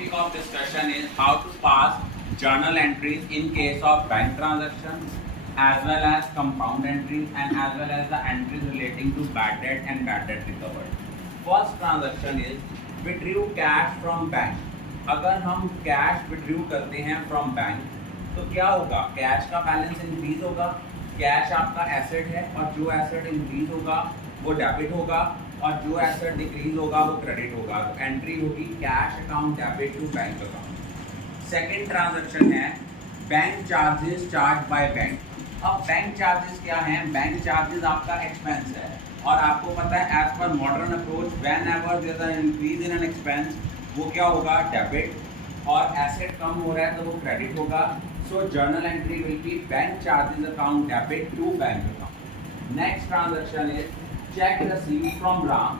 topic of discussion is how to pass journal entries in case of bank transactions as well as compound entries and as well as the entries relating to bad debt and bad debt recovered. First transaction is withdrew cash from bank. अगर हम cash withdrew करते हैं from bank तो क्या होगा, cash का balance increase होगा, cash आपका एसेट है और जो एसेट इंक्रीज होगा वो डेबिट होगा और जो एसेट डिक्रीज होगा वो क्रेडिट होगा। तो एंट्री होगी cash account debit to bank account. Second transaction है bank charges charge by bank. अब बैंक चार्जेस क्या हैं? बैंक चार्जेस आपका एक्सपेंस है और आपको पता है एज पर modern approach whenever there is an increase in an expense वो क्या होगा, डेबिट, और एसेट कम हो रहा है तो वो क्रेडिट होगा। So journal entry will be bank charges account debit to bank account. Next transaction is cheque received from Ram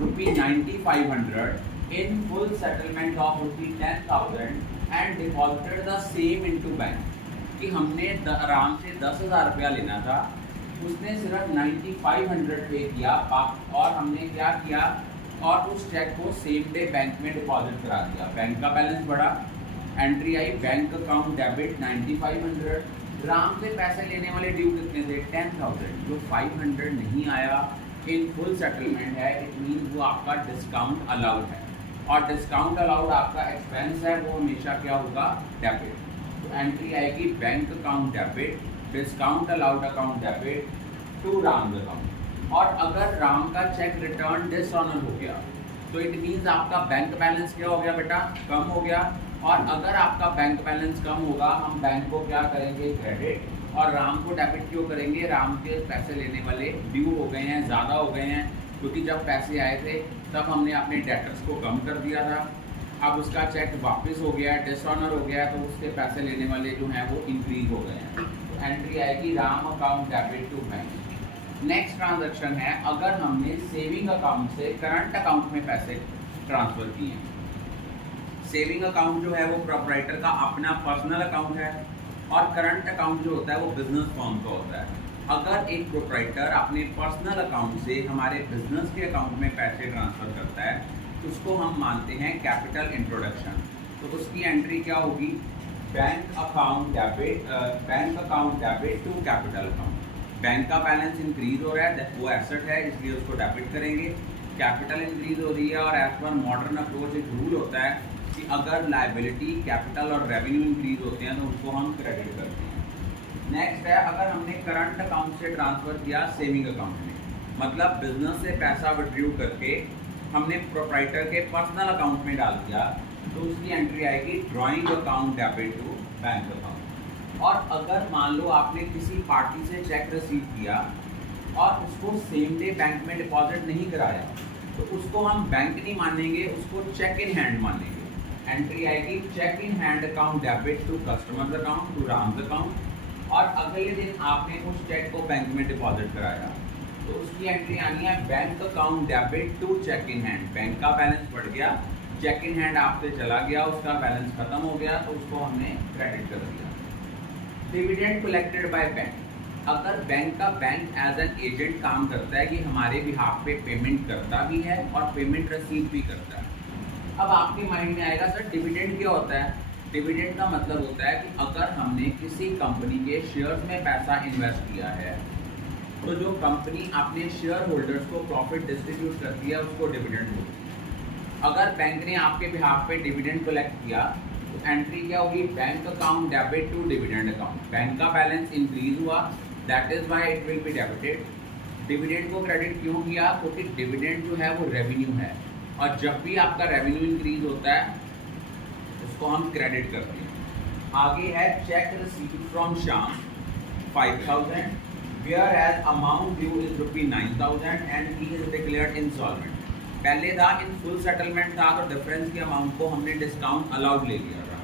₹9500 in full settlement of ₹10,000 and deposited the same into bank. कि हमने राम से 10,000 रुपया लेना था, उसने सिर्फ 9500 पे किया और हमने क्या किया और उस चेक को सेम डे बैंक में डिपॉजिट करा दिया। बैंक का बैलेंस बढ़ा, एंट्री आई बैंक अकाउंट डेबिट 9500। राम से पैसे लेने वाले ड्यू कितने थे? 10,000। जो 500 नहीं आया इन फुल सेटलमेंट है, इट मीन वो आपका डिस्काउंट अलाउड है और डिस्काउंट अलाउड आपका एक्सपेंस है, वो हमेशा क्या होगा, डेबिट। तो एंट्री आएगी bank account debit discount allowed account debit to Ram account. और अगर राम का चेक रिटर्न डिसऑनर हो गया तो इट मीन्स आपका बैंक बैलेंस क्या हो गया बेटा, कम हो गया। और अगर आपका बैंक बैलेंस कम होगा हम बैंक को क्या करेंगे, क्रेडिट, और राम को डेबिट क्यों करेंगे? राम के पैसे लेने वाले ड्यू हो गए हैं, ज़्यादा हो गए हैं, क्योंकि जब पैसे आए थे तब हमने अपने डेटर्स को कम कर दिया था। अब उसका चेक वापस हो गया, डिसऑनर हो गया, तो उसके पैसे लेने वाले जो हैं वो इंक्रीज हो गए हैं। तो एंट्री आएगी Ram account debit to bank. Next transaction है अगर हमने सेविंग अकाउंट से करंट अकाउंट में पैसे ट्रांसफ़र किए। सेविंग अकाउंट जो है वो प्रोप्राइटर का अपना पर्सनल अकाउंट है और करंट अकाउंट जो होता है वो बिजनेस फर्म का होता है। अगर एक प्रोप्राइटर अपने पर्सनल अकाउंट से हमारे बिजनेस के अकाउंट में पैसे ट्रांसफ़र करता है तो उसको हम मानते हैं कैपिटल इंट्रोडक्शन। तो उसकी एंट्री क्या होगी, bank account debit to capital account. Bank का बैलेंस इंक्रीज हो रहा है, वो एसेट है इसलिए उसको डेबिट करेंगे। कैपिटल इंक्रीज हो रही है और एज पर मॉडर्न अप्रोच एक रूल होता है कि अगर लायबिलिटी, कैपिटल और रेवेन्यू इंक्रीज होते हैं तो उनको हम क्रेडिट करते हैं। नेक्स्ट है अगर हमने करंट अकाउंट से ट्रांसफ़र किया सेविंग अकाउंट में, मतलब बिजनेस से पैसा विड्रू करके हमने प्रोप्राइटर के पर्सनल अकाउंट में डाल दिया, तो उसकी एंट्री आएगी drawing account debit to bank account. और अगर मान लो आपने किसी पार्टी से चेक रिसीव किया और उसको सेम डे बैंक में डिपॉजिट नहीं कराया तो उसको हम बैंक नहीं मानेंगे, उसको चेक इन हैंड मानेंगे। एंट्री आएगी cheque in hand account debit to customers account to Ram's account. और अगले दिन आपने उस चेक को बैंक में डिपॉजिट कराया तो उसकी एंट्री आनी है bank account debit to cheque in hand. Bank का बैलेंस बढ़ गया, चेक इन हैंड आपसे चला गया, उसका बैलेंस खत्म हो गया तो उसको हमने क्रेडिट कर दिया। Dividend collected by bank. अगर बैंक एज एन एजेंट काम करता है कि हमारे बिहाफ पे पेमेंट करता भी है और पेमेंट रिसीव भी करता है। अब आपके माइंड में आएगा सर डिविडेंड क्या होता है? डिविडेंड का मतलब होता है कि अगर हमने किसी कंपनी के शेयर्स में पैसा इन्वेस्ट किया है तो जो कंपनी अपने शेयर होल्डर्स को प्रॉफिट डिस्ट्रीब्यूट करती है उसको डिविडेंड होती है। अगर बैंक ने आपके बिहाफ पे डिविडेंड कलेक्ट किया तो एंट्री क्या होगी, bank account debit to dividend account. Bank का बैलेंस इंक्रीज हुआ, that is why it will be debited. Dividend को क्रेडिट क्यों किया? क्योंकि डिविडेंड जो है वो रेवेन्यू है और जब भी आपका रेवेन्यू इंक्रीज होता है उसको हम क्रेडिट करते हैं। आगे है check received from Shyam 5000 whereas amount due is ₹9,000 and he is declared insolvent। पहले था इन फुल सेटलमेंट था तो डिफरेंस के अमाउंट को हमने डिस्काउंट अलाउड ले लिया था,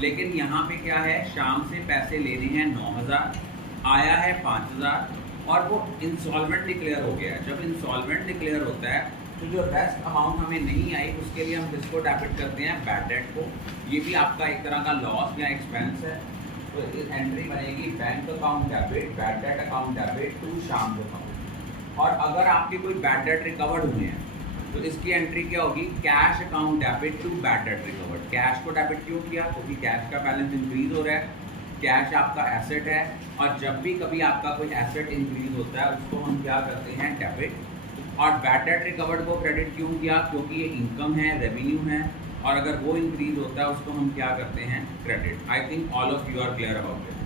लेकिन यहाँ पे क्या है, शाम से पैसे लेने हैं 9,000, आया है 5,000 और वो इंसॉल्वेंट डिक्लेयर हो गया है। जब इंसॉल्वेंट डिक्लेयर होता है तो जो रेस्ट अमाउंट हमें नहीं आई उसके लिए हम किसको डेबिट करते हैं, बैड डेट को। ये भी आपका एक तरह का लॉस या एक्सपेंस है। तो इस एंट्री बनेगी bank account debit bad debt account debit to Sham account. और अगर आपके कोई बैड डेट रिकवर्ड हुए हैं तो इसकी एंट्री क्या होगी, cash account debit to bad debt recovered. Cash को डेबिट क्यों किया, क्योंकि कैश का बैलेंस इंक्रीज हो रहा है, कैश आपका एसेट है, और जब भी कभी आपका कोई एसेट इंक्रीज होता है उसको हम क्या करते हैं, डेबिट। और बैड डेट रिकवर्ड को क्रेडिट क्यों किया, क्योंकि ये इनकम है, रेवेन्यू है, और अगर वो इंक्रीज होता है उसको हम क्या करते हैं, credit. I think all of you are clear about it.